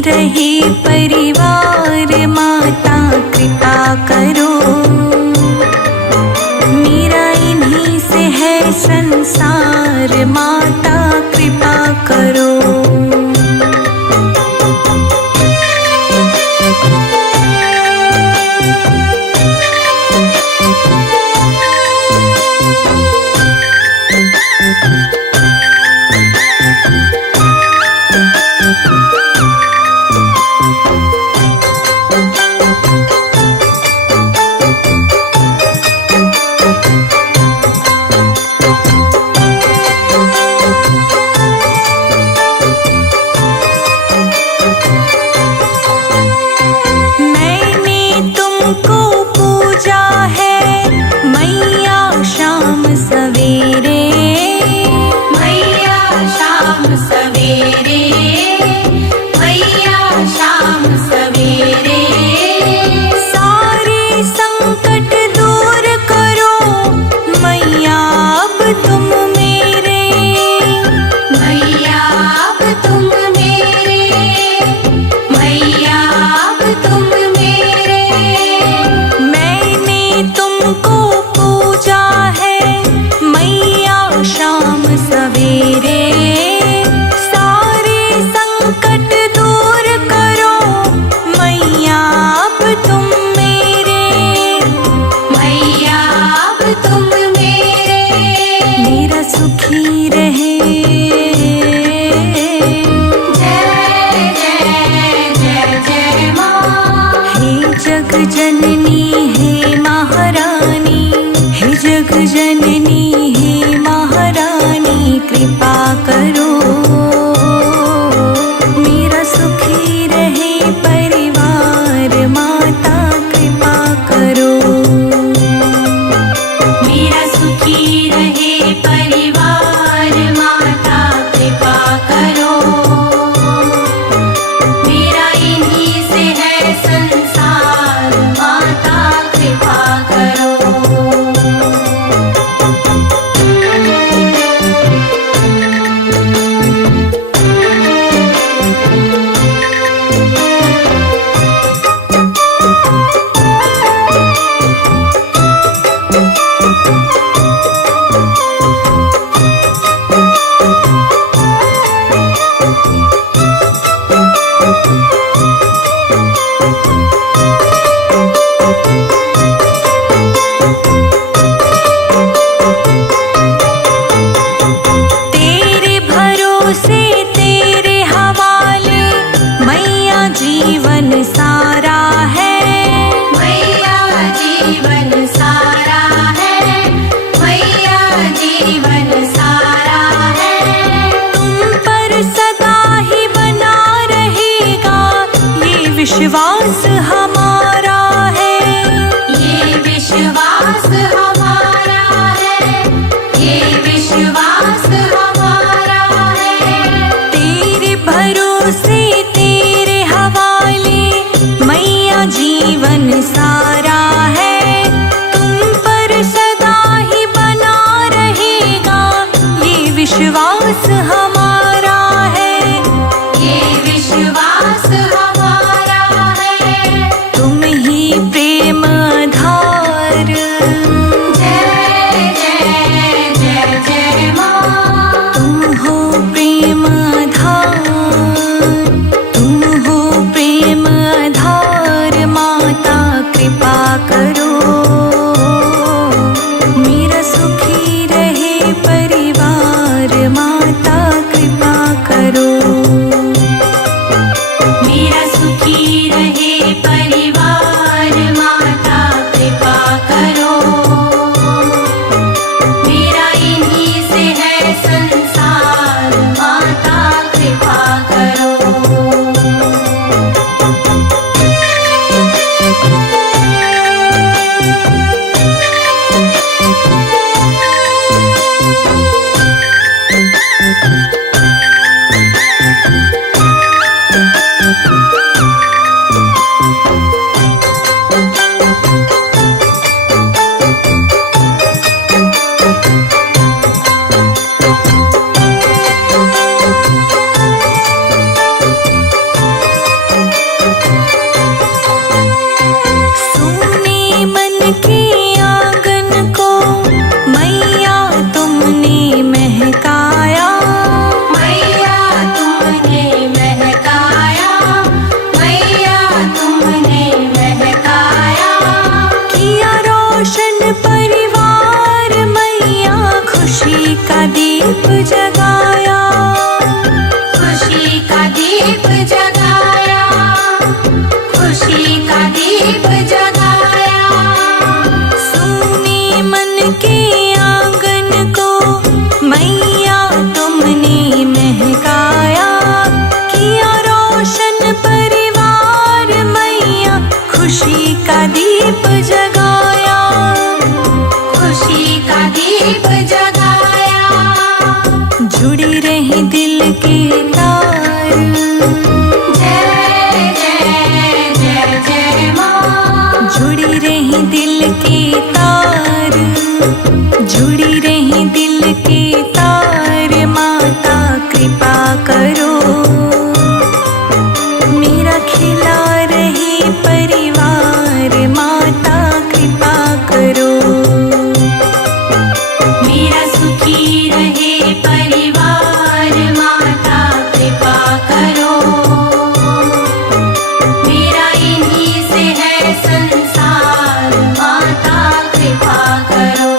रहे परिवार, माता कृपा करो। मेरा इन्हीं से है संसार, माता कृपा करो। जननी है महारानी, हे जग जननी है महारानी, कृपा करो। मेरा सुखी रहे परिवार, माता कृपा करो। मेरा सुखी रहे परिवार, माता कृपा करो। मेरा इन्हीं से है संसार, माता कृपा करो। तेरे भरोसे तेरे हवाले मैया जीवन सारा है, मैया जीवन सारा है, मैया जीवन सारा है। तुम पर सदा ही बना रहेगा ये विश्वास हमारा है, ये विश्वास हमारा है, ये विश्वास हमारा है। तेरे भरोसे तेरे हवाले मैया जीवन सारा है। तुम पर सदा ही बना रहेगा ये विश्वास हमारा है, ये विश्वास हमारा है। तुम ही प्रेम आधार, जय जय जय जय माँ। तुम हो प्रेम आधार, तुम हो प्रेम आधार, माता कृपा करो। मेरा सुखी रहे परिवार, माता दीप जगाया, खुशी का दीप जगाया, खुशी का दीप जगाया। सोने मन के आंगन को मैया तुमने महकाया, किया रोशन परिवार मैया, खुशी का दीप जगाया, खुशी का दीप जगाया। जुड़ी रही दिल के तार, जय जय जय जय माँ। जुड़ी रही दिल के तार, जुड़ी रही दिल के तार। माता कृपा करो, मेरा खिला रहे परिवार। माता कृपा करो, मेरा सुखी रहे परिवार। माता कृपा करो, मेरा इन्हीं से है संसार। माता कृपा करो।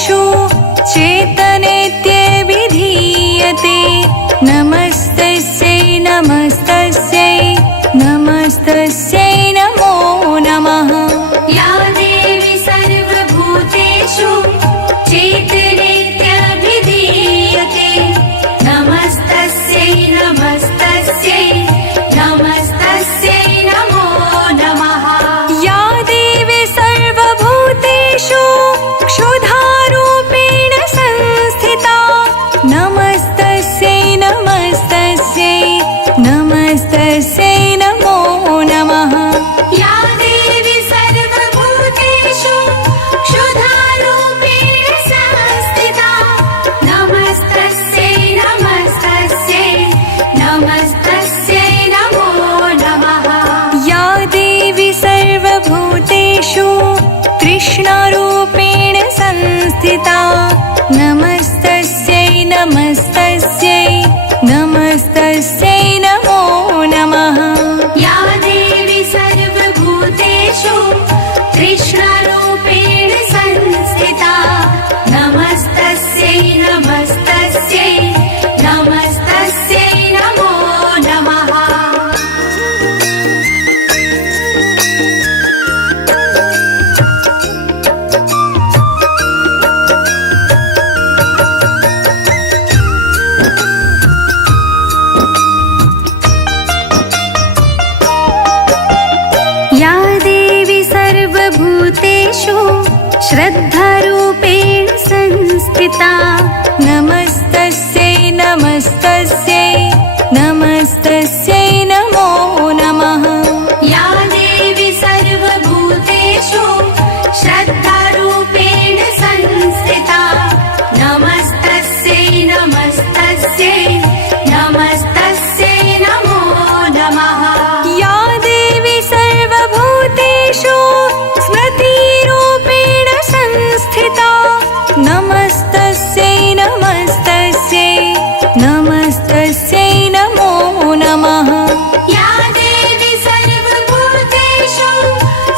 सर्वभूतेषु चेतनेत्यभिधीयते नमस्तस्यै नमस्तस्यै नमस्तस्यै नमो नमः। या देवी सर्वभूतेषु चेतनेत्यभिधीयते नमस्तस्यै नमस्तस्यै नमस्तस्यै नमो नमः। या देवी सर्वभूतेषु क्षुधारूपेण संस्थिता नमस्तस्यै नमस्तस्यै नमस्तस्यै नमो नमः। या देवी सर्वभूतेषु क्षुधारूपेण संस्थिता नमस्तस्यै नमस्तस्यै नमस्तस्यै नमो नमः। या देवी सर्वभूतेषु तृष्णारूपेण संस्थिता नमस्तस्यै नमस्तस्यै नमस्तस्यै नमो नमः। या देवी सर्वभूतेषु तृष्णारूपेण संस्थिता नमस्तस्यै नमस्तस्यै नमस्तस्यै नमो नमः। या देवी सर्वभूतेषु श्रद्धारूपेण संस्थिता नमस्तस्यै नमस्तस्यै नमस्तस्यै नमो नमः। या देवी सर्वभूतेषु श्रद्धारूपेण संस्थिता नमस्तस्यै नमस्तस्यै नमस्तस्यै नमो नमः। या देवी सर्वभूतेषु स्मृतिरूपेण संस्थिता नमस्तस्यै नमस्तस्यै नमस्तस्यै नमो नमः। या देवी सर्वभूतेषु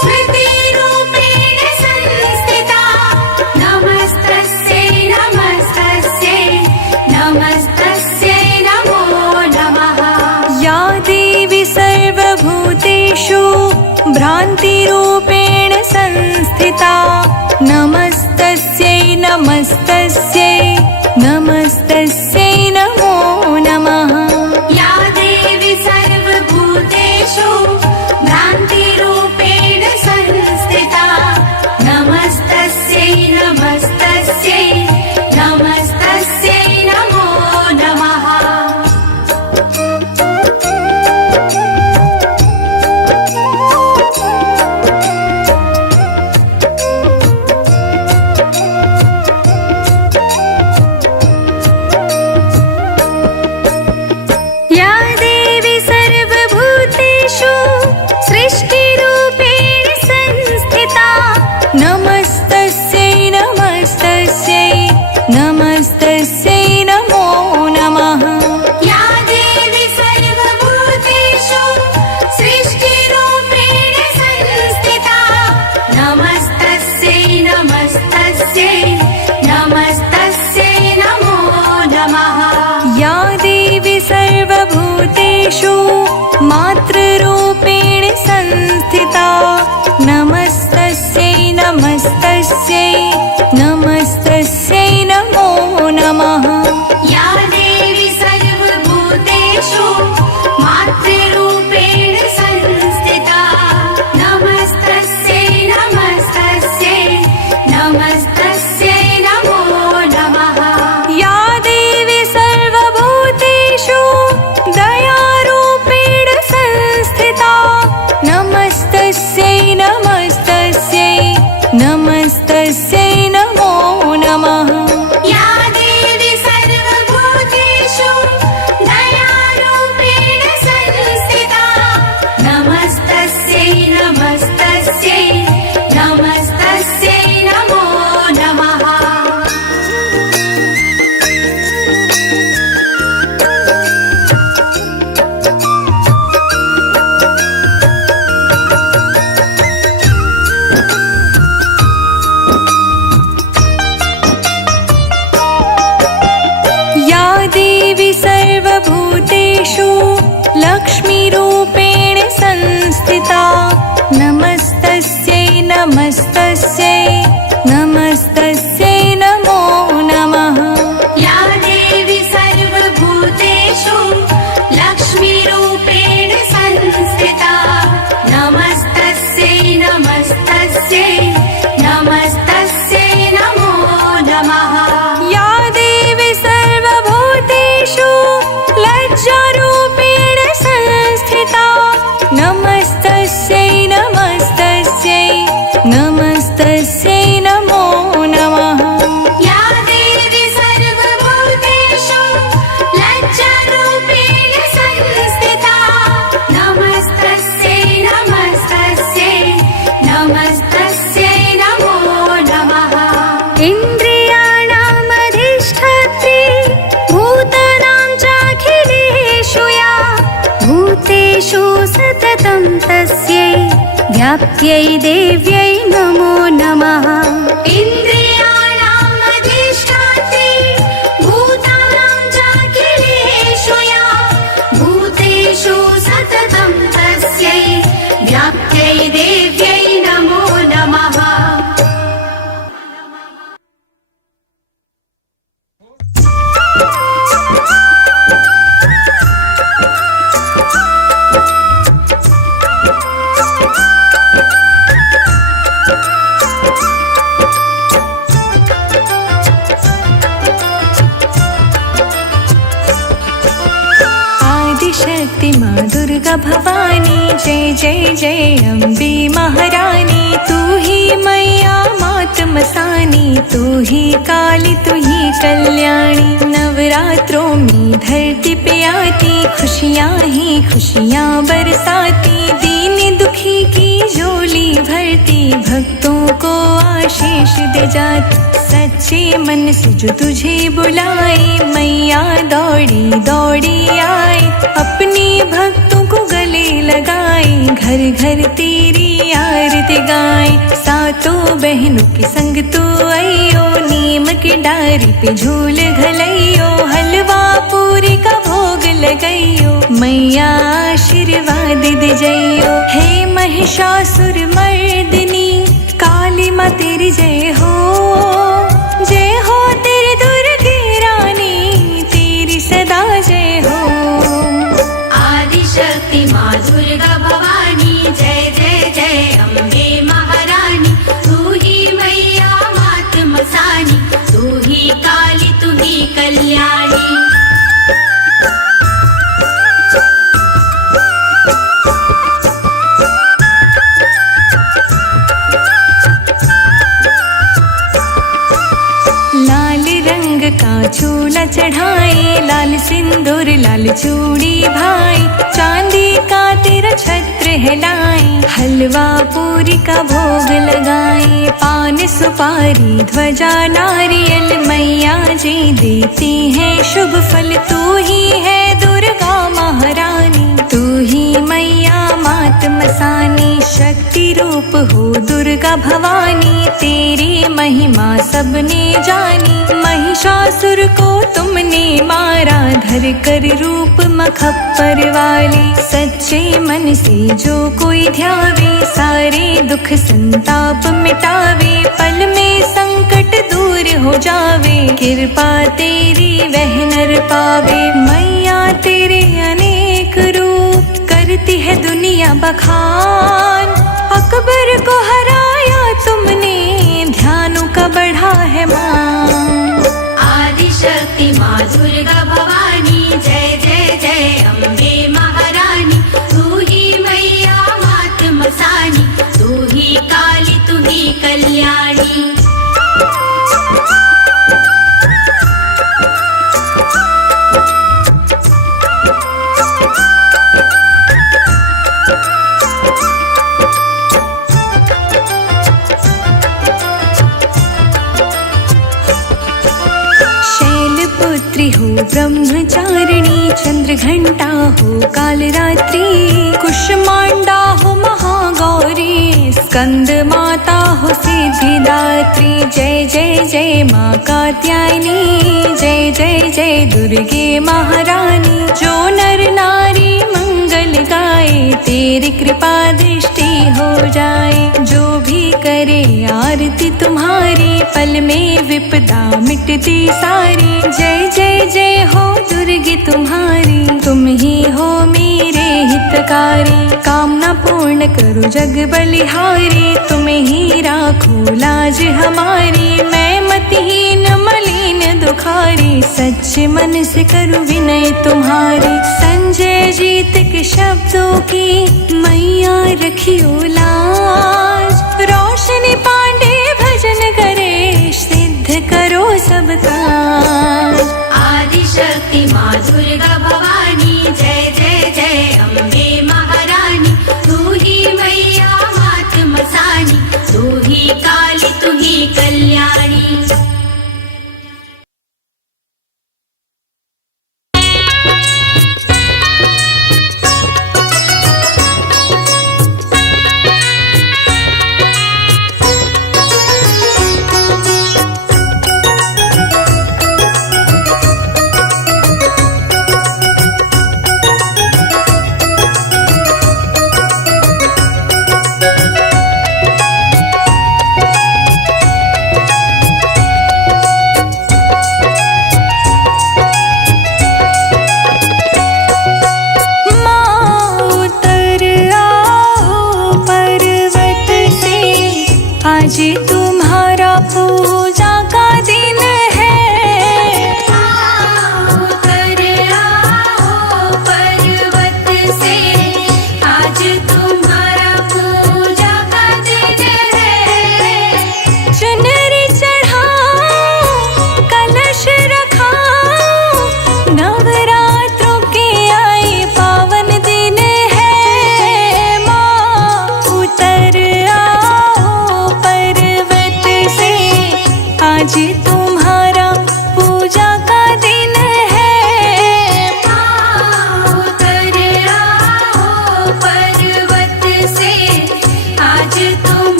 स्मृतिरूपेण संस्थिता नमस्तस्यै नमस्तस्यै नमस्तस्यै नमो नमः। या देवी सर्वभूतेषु भ्रान्तिरूपेण संस्थिता नमस्तस्यै नमस्तस्यै नमस्तस्यै नमो नमः। या देवी सर्वभूतेषु भ्रान्तिरूपेण संस्थिता नमस्तस्यै नमस्तस्यै नमस्तस्यै नमो नमः। तस्यै व्याप्त्यै देव्यै नमो नमः। इन्द्रियाणाम् अधिष्ठात्रे भूतानां चाखिलेषु या भूतेषु सततं तस्यै व्याप्त्यै देव्यै नमो नमः। आदिशक्ति माँ दुर्गा भवानी जय जय जय अम्बे महारानी। तू ही मैया मात मसानी, तू ही काली तू ही कल्याणी। नवरात्रों में धरती पे आती खुशियाँ ही खुशियाँ बरसाती। दीन दुखी की झोली भरती भक्तों को आशीष दे जाती। सच्चे मन से जो तुझे बुलाए मैया दौड़ी दौड़ी आए। अपने भक्तों को गले लगाए घर घर तेरी आरती गाए। सातों बहनों के संग तू आइयो नीम के डारी पे झूल घलइयो। हलवा पूरी का भोग लगाइयो मैया आशीर्वाद दे जइयो। हे महिषासुर मर्दिनी काली माँ तेरी जय हो तेरी दुर्गे रानी तेरी सदा जय हो। आदिशक्ति माँ दुर्गा भवानी जय जय जय अम्बे महारानी। तू ही मैया मात मसानी, तू ही काली तू ही कल्याणी। का चूला चढ़ाए लाल सिंदूर लाल चूड़ी भाई। चांदी का तेरा छत्र हिलाए हलवा पूरी का भोग लगाए। पान सुपारी ध्वजा नारियल मैया जी देती है शुभ फल। तू ही है दुर्गा महारानी, तू ही मैया मात मसानी। शक्ति रूप हो दुर्गा भवानी तेरी महिमा सबने जानी। महिषासुर को तुमने मारा धर कर रूप मखप्पर वाले। सच्चे मन से जो कोई ध्यावे सारे दुख संताप मिटावे। पल में संकट दूर हो जावे कृपा तेरी वह नर पावे। मैया तेरे अनेक रूप करती है दुनिया बखान। अकबर को हराया तुमने ध्यानों का बढ़ा है मान। आदिशक्ति माँ दुर्गा भवानी जय जय जय अम्बे महारानी। तू ही मैया मात मसानी, तू ही काली तू ही कल्याणी। हो ब्रह्मचारिणी चंद्र घंटा हो कालरात्रि। कुष्मांडा हो महागौरी स्कंद माता हो सिद्धिदात्री। जय जय जय माँ कात्यायनी जय जय जय दुर्गे महारानी। जो नर नारी मंगल गाए तेरी कृपा दृष्टि हो जाए। जो भी करे आरती तुम्हारी पल में विपदा मिटती सारी। जय जय जय हो दुर्गे तुम्हारी, तुम ही हो मेरे हितकारी। कामना पूर्ण करो जग बलिहारी, तुम ही राखो लाज हमारी। मैं मतिहीन मलिन दुखारी, सच्चे मन से करूँ विनय तुम्हारी। संजय जीत के शब्दों की मैया रखियो लाज। रोशनी पांडे भजन करे सिद्ध करो सब काज। आदिशक्ति माँ दुर्गा भवानी जय जय जय अम्बे महारानी। तू ही मैया मात मसानी, तू ही काली तू ही कल्याणी।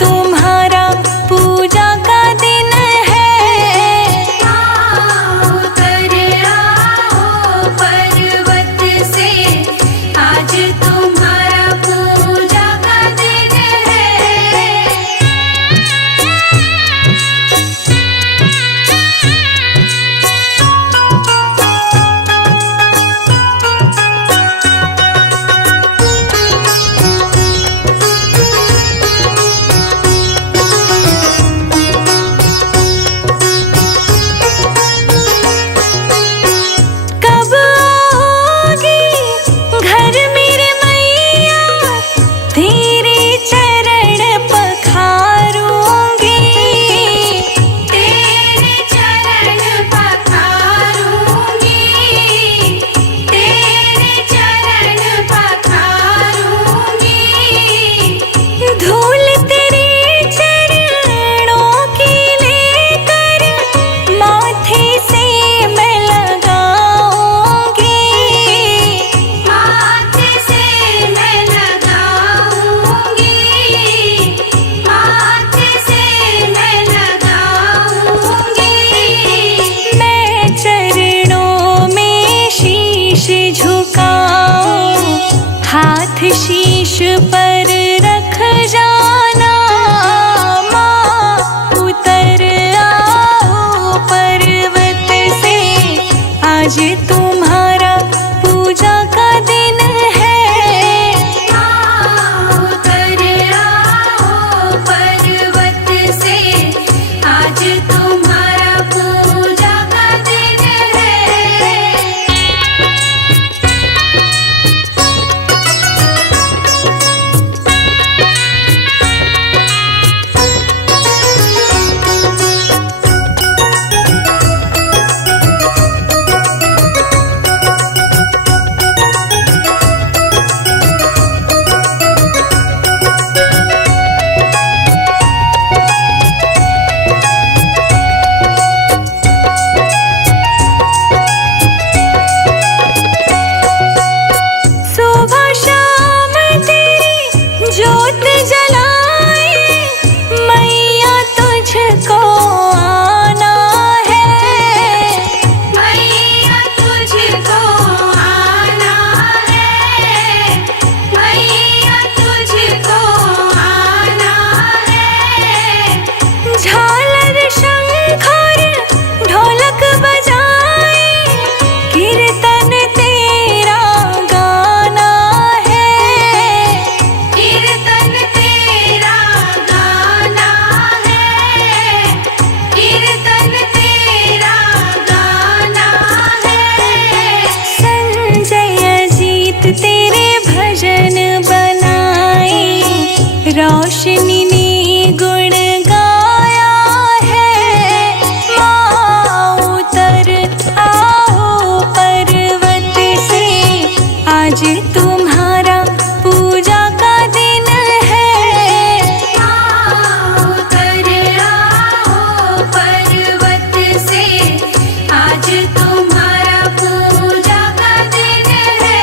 तुम्हारा पूजा का दिन है। उतर आओ पर्वत से, आज तुम्हारा पूजा का दिन है। कब आओगी घर मेरे मैया, तेरे चरण पखारूंगी। तेरे चरण पखारूंगी, तेरे चरण पखारूंगी। धूल तेरे चरणों की लेकर माथे से मैं लगाऊंगी। माथे से मैं लगाऊंगी, माथे से मैं लगाऊंगी। मैं चरणों में शीश झुकाऊं, हाथ शीश पर रख जाना। माँ उतर आओ पर्वत से, आज तुम्हारा पूजा का दिन है। उतर आओ पर्वत से, आज तुम्हारा पूजा का दिन है। सुबह शाम तेरी जोत जलाए, मैया तुझको आना है। मैया तुझको आना है, मैया तुझको आना है। झालर शंख और ढोलक बजाए, कीर्तन तेरा गाना है। कीर्तन तेरा गाना है, कीर्तन तेरा गाना है। संजय अजीत तेरे भजन बनाए, रोशनी ने गुण गाया है। माँ उतर आओ पर्वत से, आज तुम्हारा पूजा का दिन है। उतर आओ पर्वत से, आज तुम्हारा पूजा का दिन है।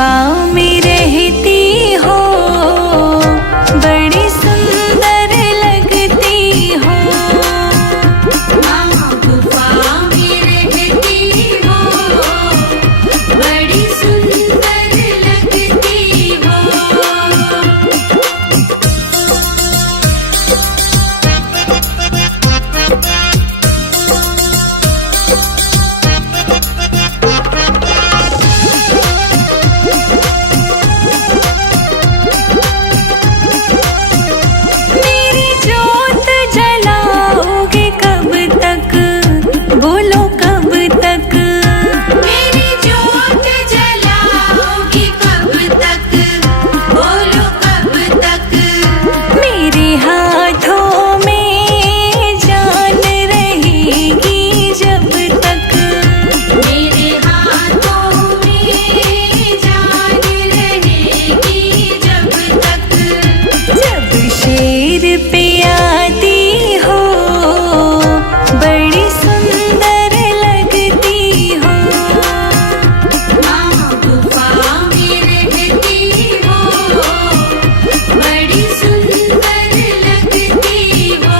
गुफा में रहती हो, बड़ी सुंदर लगती हो। माँ गुफा में रहती हो, बड़ी सुंदर लगती हो। मेरी जोत जलाओगे कब तक, बोलो कब तक। मेरी जोत जलाओगी कब तक, बोलो कब तक। मेरे हाथों में जान रहेगी जब तक। मेरे हाथों में जान रहेगी जब तक। जब शेर पे आती हो, बड़ी सुंदर लगती हो। माँ गुफा में रहती हो, बड़ी सुंदर लगती हो।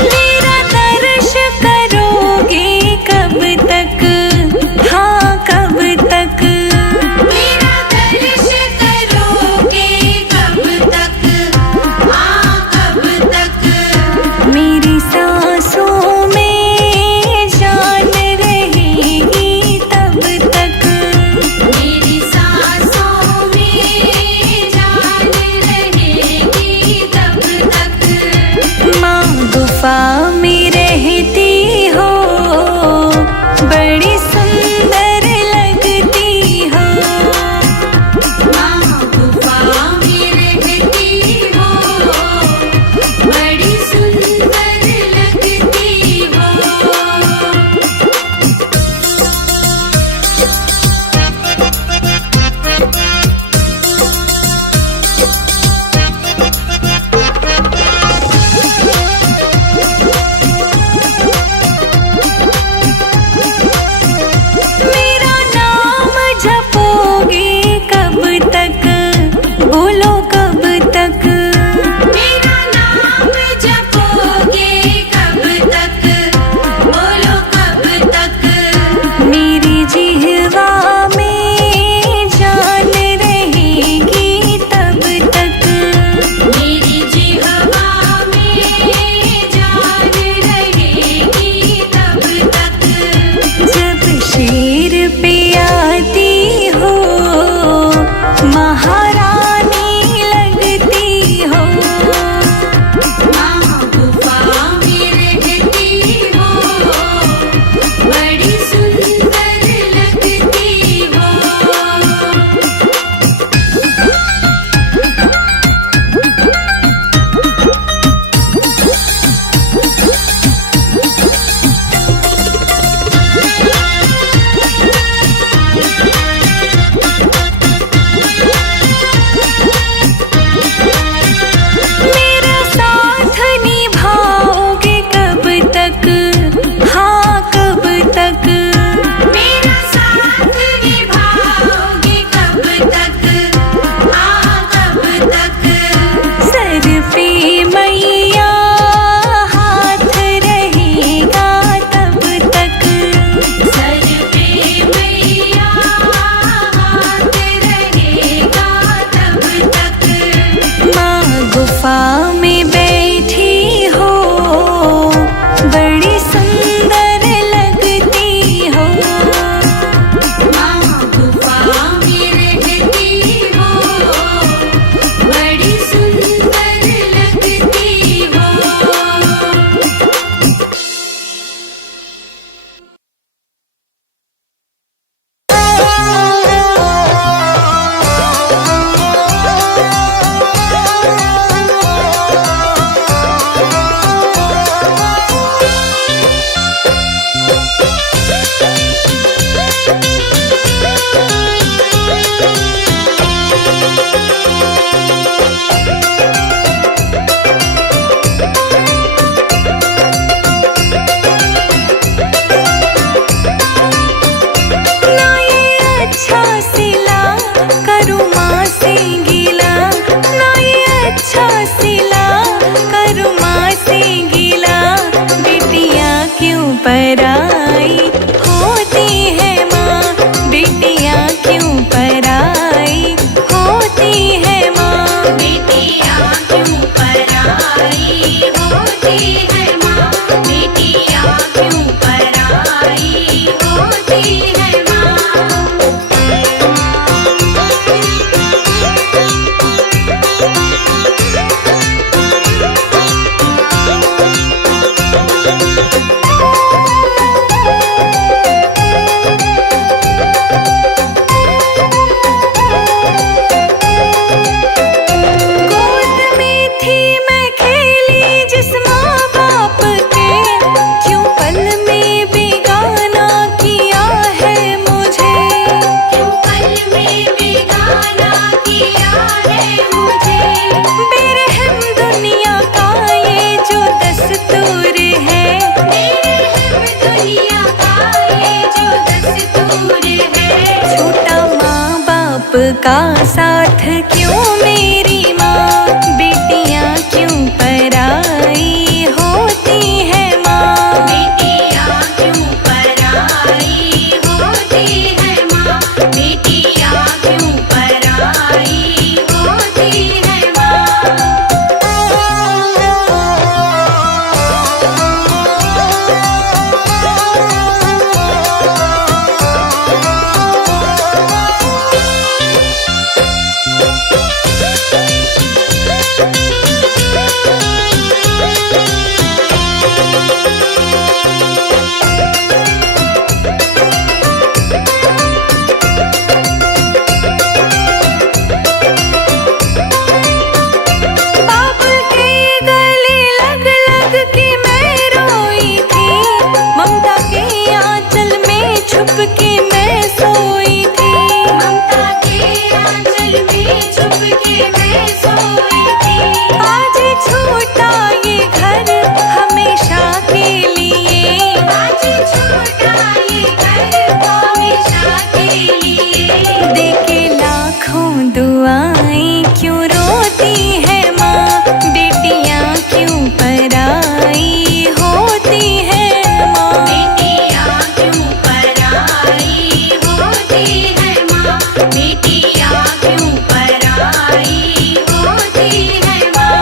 मेरा दर्श करोगे कब तक, हाँ कब तक। मेरा दर्श करोगे कब तक, हाँ कब तक। मेरी सांसों में जान रहेगी तब तक। मेरी सांसों में जान रहेगी तब तक। माँ गुफा में रहती हो, बड़ी सुंदर लगती हो। माँ गुफा में रहती हो, बड़ी सुंदर लगती हो। का साथ क्यों मेरी माँ, बेटियाँ क्यों पराई होती है माँ। बेटियाँ क्यों पराई होती है माँ, बेटियाँ क्यों पराई होती है माँ। बाबुल के गले लग लग के मैं रोई थी, ममता के आंचल में छुप के मैं सोई थी। ममता के आंचल में छुप के मैं सोई थी। आज छूटा ये घर हमेशा के लिए, आज छूटा ये घर हमेशा के लिए। देके लाखों दुआएं क्यों रोती है माँ, बेटियाँ क्यों पराई होती है माँ। बेटियाँ क्यों पराई होती है माँ, बेटियाँ क्यों पराई होती है माँ।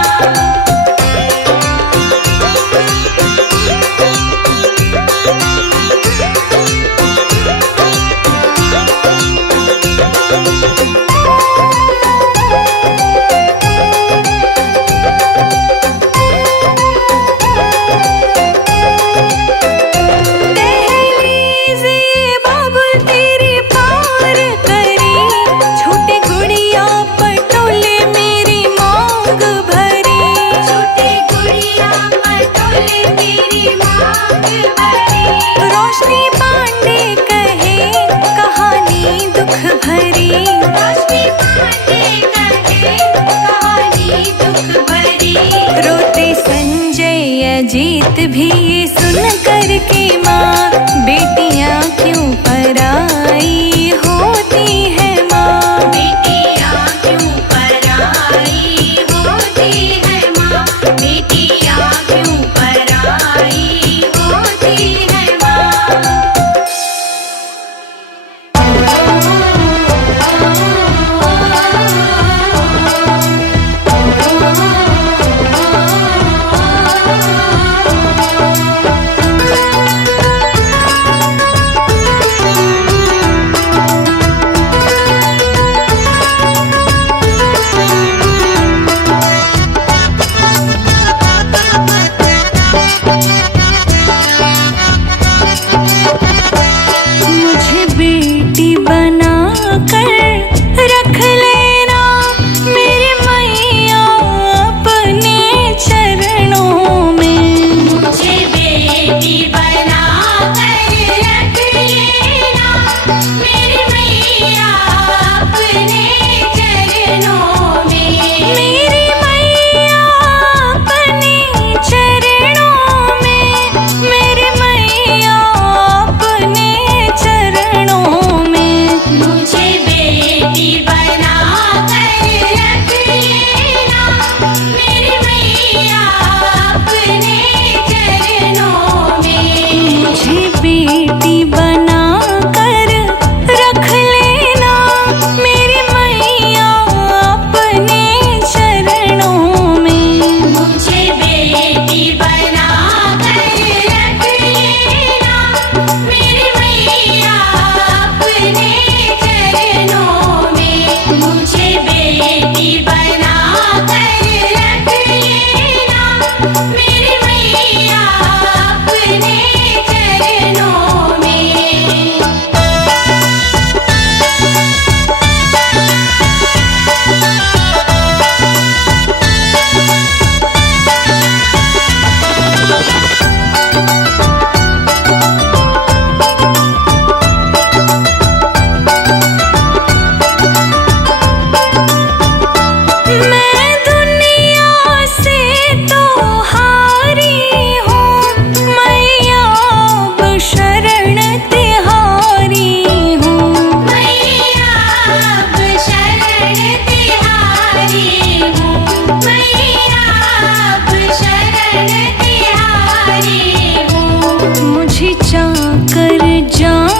दहलीज़े बाबुल तेरी पार करी, छोटे गुड़िया पटोले मेरी मांग भरी। छोटे गुड़िया पटोले मेरी मांग भरी। रोशनी पांडे कहे कहानी दुख भरी, रोशनी पांडे कहे कहानी दुख भरी। रोते संजय अजीत भी ये सुन कर के माँ, बेटियाँ क्यों पराई होती है माँ। बेटियाँ क्यों पराई होती है माँ, बेटियाँ क्यों पराई होती है माँ।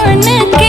भगवान के